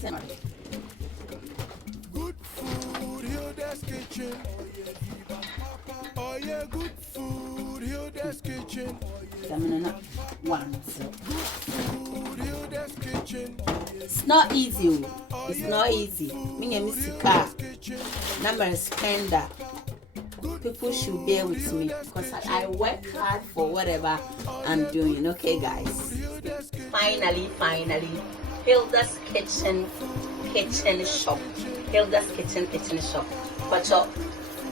Good food, Hilda's kitchen. Oh yeah, good food, Hilda's kitchen. It's not easy. It's not easy. Me name is Sika. Number spender. People should bear with me because I work hard for whatever I'm doing. Okay, guys. Finally, Hilda's kitchen shop. Hilda's kitchen shop. But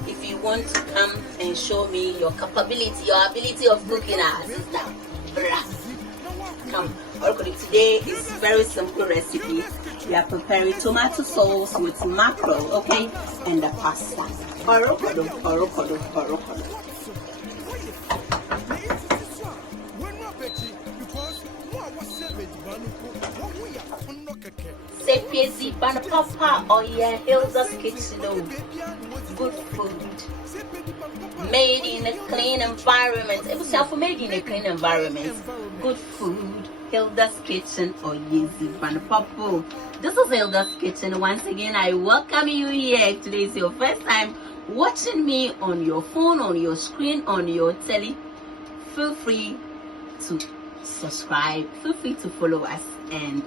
if you want to come and show me your capability, your ability of cooking, sister, come. Today is very simple recipe. We are preparing tomato sauce with mackerel, okay, and the pasta. Sepezi ban papa or yeah, Hilda's kitchen. Good food. Made in a clean environment. It was made in a clean environment. Good food. Hilda's kitchen or Yeezy ban papa. This is Hilda's kitchen. Once again, I welcome you here. Today is your first time watching me on your phone, on your screen, on your telly. Feel free to subscribe. Feel free to follow us and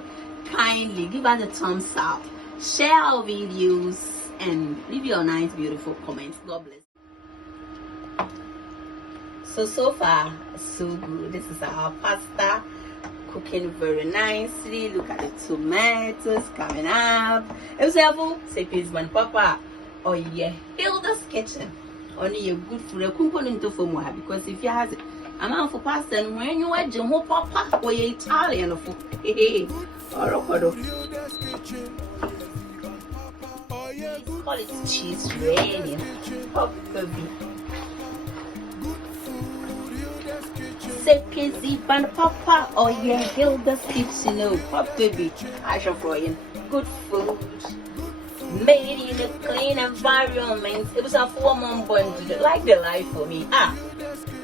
kindly give us a thumbs up, share our videos, and leave your nice beautiful comments. God bless. So far so good. This is our pasta cooking very nicely. Look at the tomatoes coming up. Example, say please man papa. Oh yeah, Hilda's kitchen. Only your good food. I couldn't into for more because if you have I'm out for pasta and when you are Jamo papa or you Italian of hey. Call it cheese rain. Pop baby. Say busy ban papa or yeah, Hilda's kitchen. Oh, pop baby. I shall for you. Good food. Made in a clean environment. It was a 4-month bond. Like the life for me.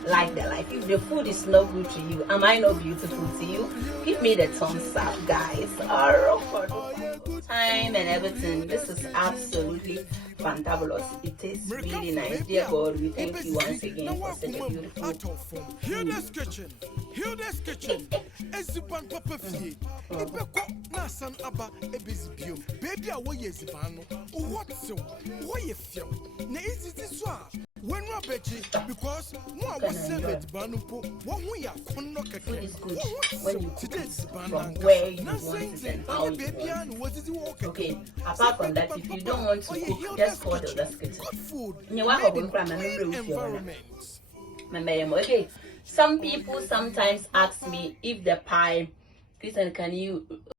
Like the life. If the food is not good to you, am I not beautiful to you? Give me the thumbs up, guys. Time and everything. This is absolutely fantabulous. It tastes really nice. Dear God, we thank you once again for such a beautiful food. Hilda's kitchen. Hilda's kitchen. Eziban papa fie. Ibeko na san aba ebezi bio. Baby a wo yezibano. What so? Wo ye fio. Na izi so a when we beji because mo was served banumpo wo hu ya konno keke. It's good when you cook it from banana where you want it and how you want it. Okay, apart from that, if you don't want to cook, just call the kitchen. Okay, some people sometimes ask me if the pie, Christian, can you